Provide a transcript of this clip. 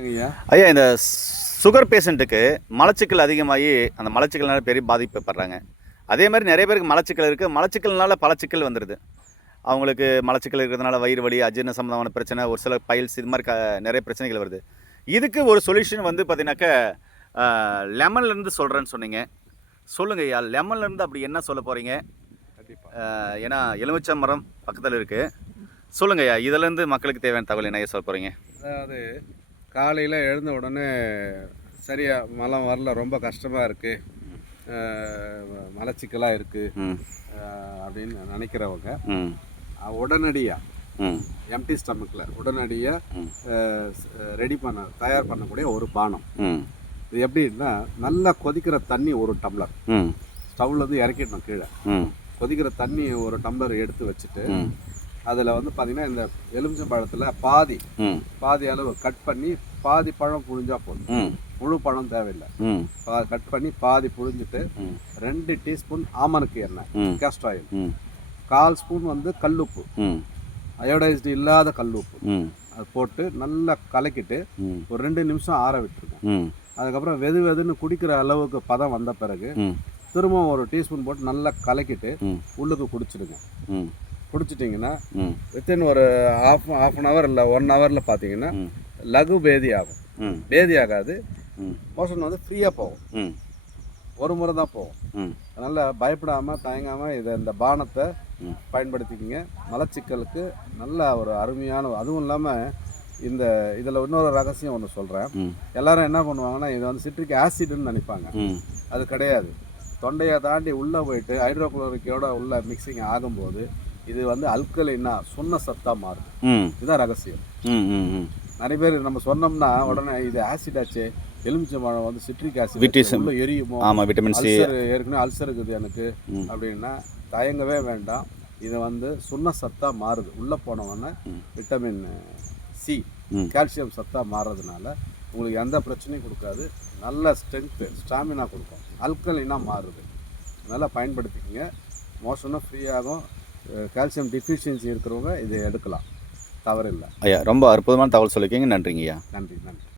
ஐயா, இந்த சுகர் பேஷண்ட்டுக்கு மலச்சிக்கல் அதிகமாகி அந்த மலச்சிக்கல்னால பெரிய பாதிக்கப்படுறாங்க. அதே மாதிரி நிறைய பேருக்கு மலச்சிக்கல் இருக்குது. மலச்சிக்கல்னால பல சிக்கல் வந்துடுது. அவங்களுக்கு மலச்சிக்கல் இருக்கிறதுனால வயிறு வலி, அஜீரண சம்மந்தமான பிரச்சனை, ஒரு சில பைல்ஸ், இது மாதிரி நிறைய பிரச்சனைகள் வருது. இதுக்கு ஒரு சொல்யூஷன் வந்து பார்த்தீங்கன்னாக்கா லெமன்லேருந்து சொல்கிறேன்னு சொன்னீங்க. சொல்லுங்கள் ஐயா, லெமன்லேருந்து அப்படி என்ன சொல்ல போகிறீங்க? ஏன்னா எலுமிச்சை மரம் பக்கத்தில் இருக்குது. சொல்லுங்கள் ஐயா, இதிலேருந்து மக்களுக்கு தேவையான தகவல் என்ன சொல்ல போகிறீங்க? அதாவது காலையில் எழுந்த உடனே சரியாக மலம் வரல, ரொம்ப கஷ்டமாக இருக்குது, மலச்சிக்கலாக இருக்குது அப்படின்னு நினைக்கிறவங்க உடனடியாக எம்டி ஸ்டமக்கில் உடனடியாக தயார் பண்ணக்கூடிய ஒரு பானம். இது எப்படின்னா, நல்லா கொதிக்கிற தண்ணி ஒரு டம்ளர் ஸ்டவ்லேருந்து இறக்கிடணும் கீழே. கொதிக்கிற தண்ணி ஒரு டம்ளர் எடுத்து வச்சுட்டு அதில் வந்து பார்த்திங்கன்னா இந்த எலுமிச்சம்பழத்தில் பாதி அளவு கட் பண்ணி பாதி பழம் புழிஞ்சா போதும். முழு பழம் தேவையில்லை. கட் பண்ணி பாதி புழிஞ்சிட்டு 2 டீஸ்பூன் ஆமணக்கு எண்ணெய், கேஸ்டர் ஆயில், 1/4 ஸ்பூன் வந்து கல்லுப்பு, அயோடைஸ்டு இல்லாத கல்லுப்பு, அது போட்டு நல்லா கலக்கிட்டு ஒரு 2 நிமிஷம் ஆற விட்டுருங்க. அதுக்கப்புறம் வெதுன்னு குடிக்கிற அளவுக்கு பதம் வந்த பிறகு திரும்ப ஒரு டீஸ்பூன் போட்டு நல்லா கலக்கிட்டு உள்ளுக்கு குடிச்சிடுங்க. குடிச்சிட்டிங்கன்னா வித்தின் ஒரு ஹாஃப் அன் ஹவர் இல்லை 1 ஹவரில் பார்த்தீங்கன்னா லகு பேதி ஆகும். பேதி ஆகாது, மோஷன் வந்து ஃப்ரீயாக போகும். ஒரு முறை தான் போகும். அதனால் பயப்படாமல் தயங்காமல் இந்த பானத்தை பயன்படுத்திக்கிங்க. மலச்சிக்கலுக்கு நல்ல ஒரு அருமையான. அதுவும் இல்லாமல் இதில் இன்னொரு ரகசியம் ஒன்று சொல்கிறேன். எல்லாரும் என்ன பண்ணுவாங்கன்னா, இது வந்து சிட்ரிக் ஆசிட்னு நினைப்பாங்க. அது கிடையாது. தொண்டையை தாண்டி உள்ளே போயிட்டு ஹைட்ரோக்ளோரிக்கோட உள்ள மிக்சிங் ஆகும்போது இது வந்து அல்கலைனா சுண்ண சத்தா மாறுது. இதுதான் ரகசியம். நிறைய பேர் நம்ம சொன்னோம்னா உடனே இது ஆசிட் ஆச்சு, எலுமிச்சம்பழம் வந்து சிட்ரிக் ஆசிட் உள்ள எரியுமோ, விட்டமின் சி, ஏற்கனவே அல்சர் இருக்குது எனக்கு அப்படின்னா தயங்கவே வேண்டாம். இது வந்து சுண்ண சத்தா மாறுது. உள்ளே போனவொன்னே விட்டமின் சி, கால்சியம் சத்தா மாறுறதுனால உங்களுக்கு எந்த பிரச்சனையும் கொடுக்காது. நல்ல ஸ்ட்ரென்த்து, ஸ்டாமினா கொடுக்கும். அல்கலைனா மாறுது. அதனால் பயன்படுத்திக்கிங்க. மோஷனும் ஃப்ரீயாகும். கால்சியம் டிஃபிஷியன்சி இருக்கிறவங்க இதை எடுக்கலாம், தவறில்லை. ஐயா, ரொம்ப அற்புதமான தகவல் சொல்லியிருக்கீங்க. நன்றிங்க ஐயா. நன்றி.